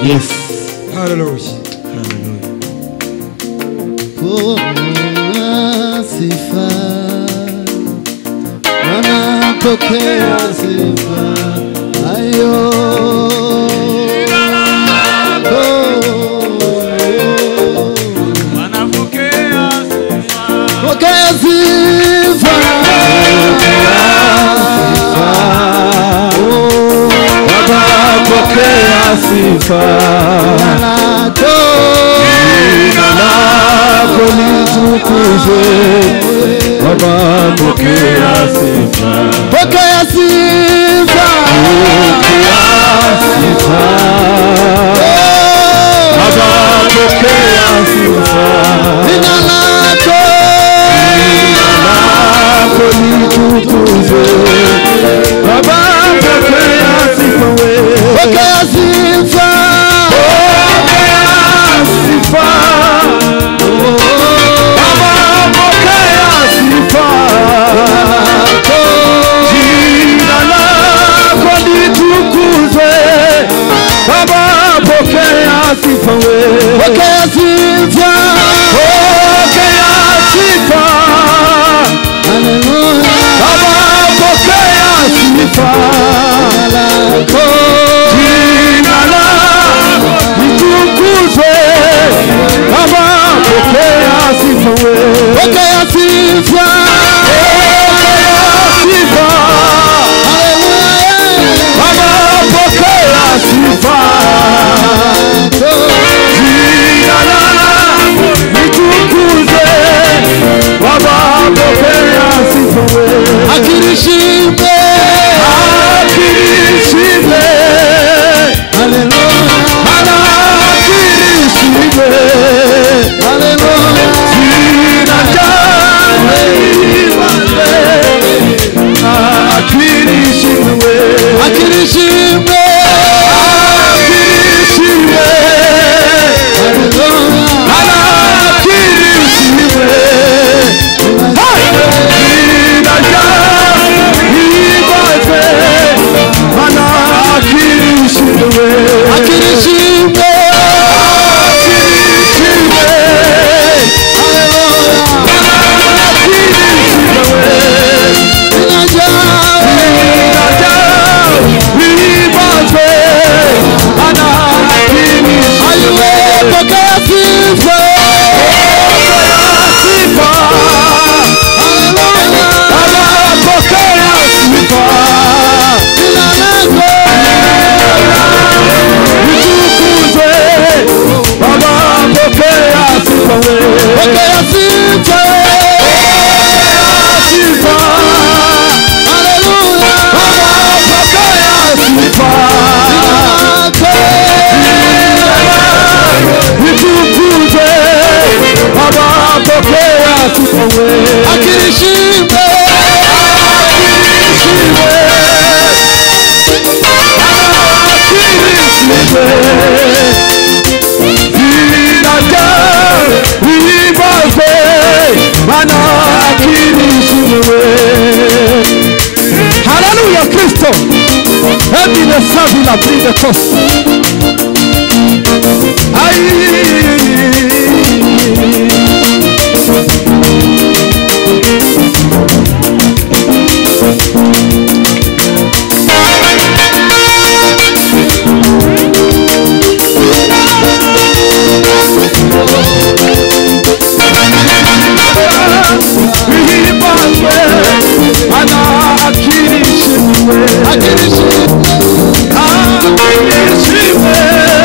Yes. Hallelujah. Hallelujah. Sifa. Wanapokea sifa. Ayo. Wanapokea sifa. Pokea sifa. Wanapokea sifa. Jina lako litukuzwe. Baba pokea sifa. Pokea sifa. Pokea sifa. Baba pokea sifa. Jina lako litukuzwe. Baba pokea sifa wewe. pokea sifa. Pokea sifa. Baba pokea sifa. Jina lako litukuzwe. Baba pokea sifa wewe. Pokea sifa. Pokea sifa. Hallelujah. Baba pokea sifa. Jina lako litukuzwe. Baba pokea sifa wewe. Pokea sifa. Pokea sifa. Baba pokea sifa. Jina lako litukuzwe. Baba pokea sifa wewe. Akirishimbe. Akirishimbe. Hallelujah. Akirishimbe. Hallelujah. Jina lako litukuzwe. Akirishimbe. Akirishimbe. Akirishimbe. Hallelujah. Akirishimbe. Jina lako litukuzwe. Akirishimbe. Hallelujah, Christo. Help me to serve you like the cross. Akirishimwe.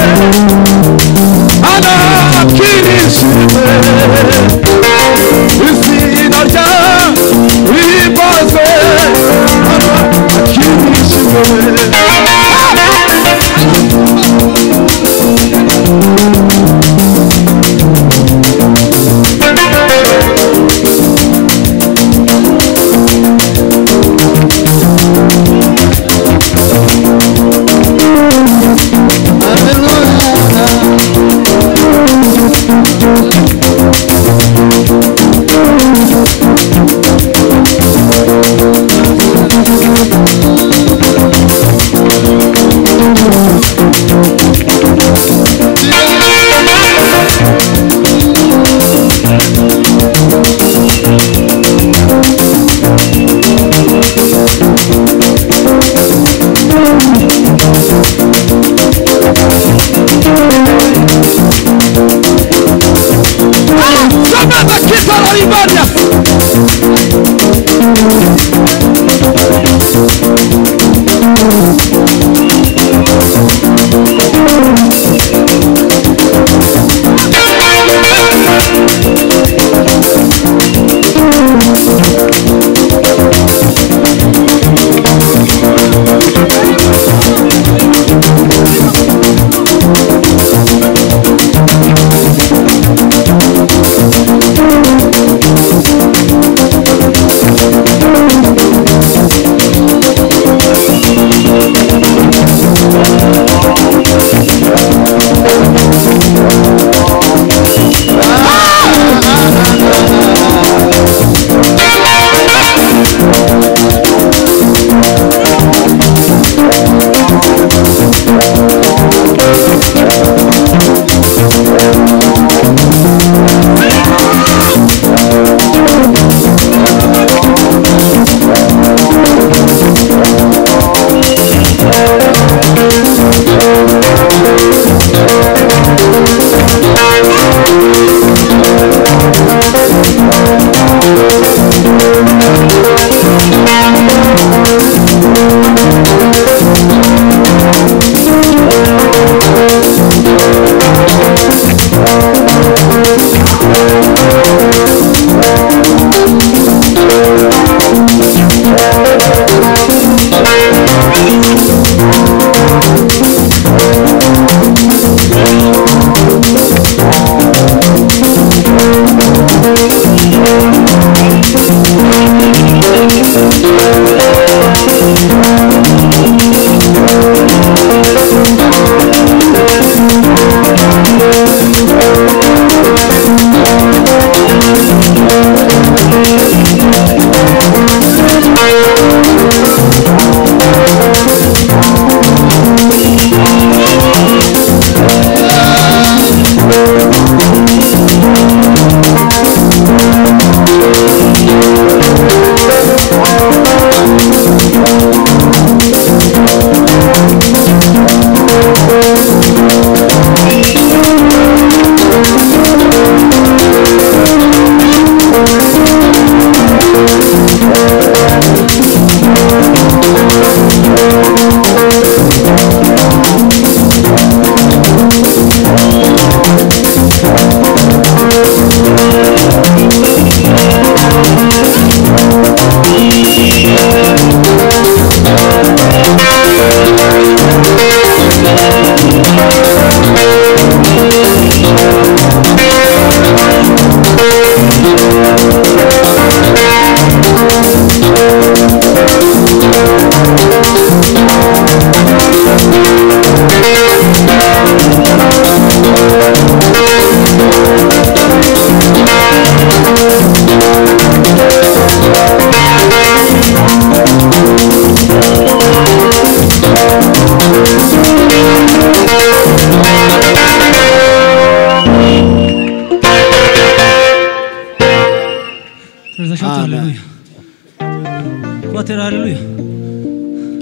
tubatera haleluya.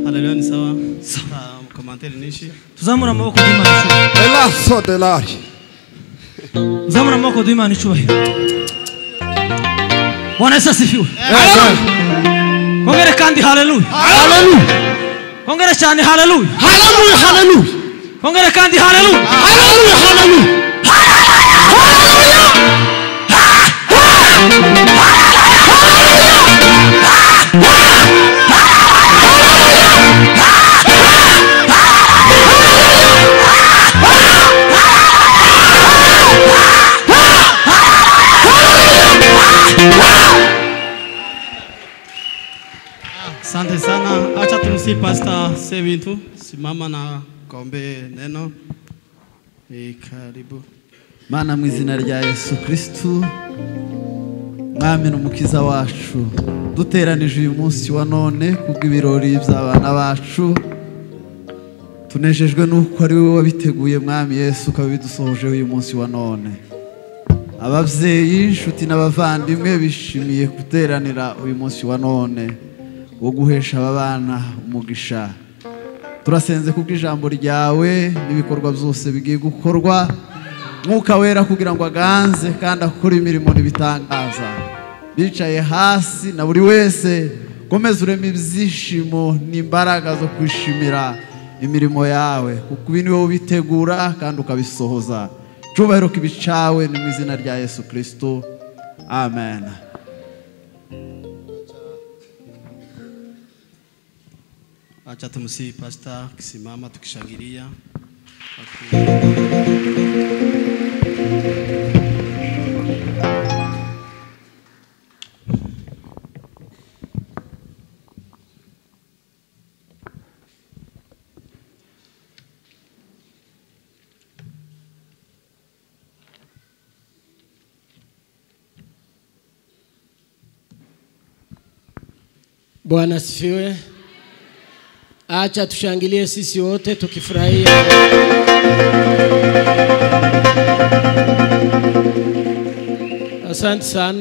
Haleluya ni sawa. Commentaire nishi. Tuzamura amaboko y'Imana icubahiro. Elaso delari. Tuzamura amaboko y'Imana icubahiro. Bwana Yesu asifiwe. Kongere kandi haleluya. Hallelujah. Kongere cyane haleluya. Hallelujah. Hallelujah. Kongere kandi haleluya. Hallelujah. Hallelujah. Asante sana. Acha tumsi Pastor Sevintu. Simama na kombe neno. Karibu. Mana mu izina rya Yesu Kristo, Mwami n'umukiza wacu, duteranije uyu munsi wa none kubw'ibirori by'abana bacu, tunejejwe nuko ari wowe wabiteguye Mwami Yesu, ukabidusohoje uyu munsi wa none. Abavyeyi, inshuti n'abavandimwe bishimiye guteranira uyu munsi wa none wo guhesha abana umugisha. Turasenze kubw'ijambo ryawe n'ibikorwa byose bigiye gukorwa, Mwuka wera kugira ngo aganze kandi akore imirimo n'ibitangaza. Bicaye hasi na buri wese komeza ureme ibyishimo n'imbaraga zo kwishimira imirimo yawe, kuko ibi ni wowe ubitegura kandi ukabisohoza. Cyubahiro kibicawe ni mu izina rya Yesu Kristo. Amen. Acha tumsi Pastor kisimama tukishangilia. Bwana asifiwe. Acha tushangilie sisi wote tukifurahia. Asante sana.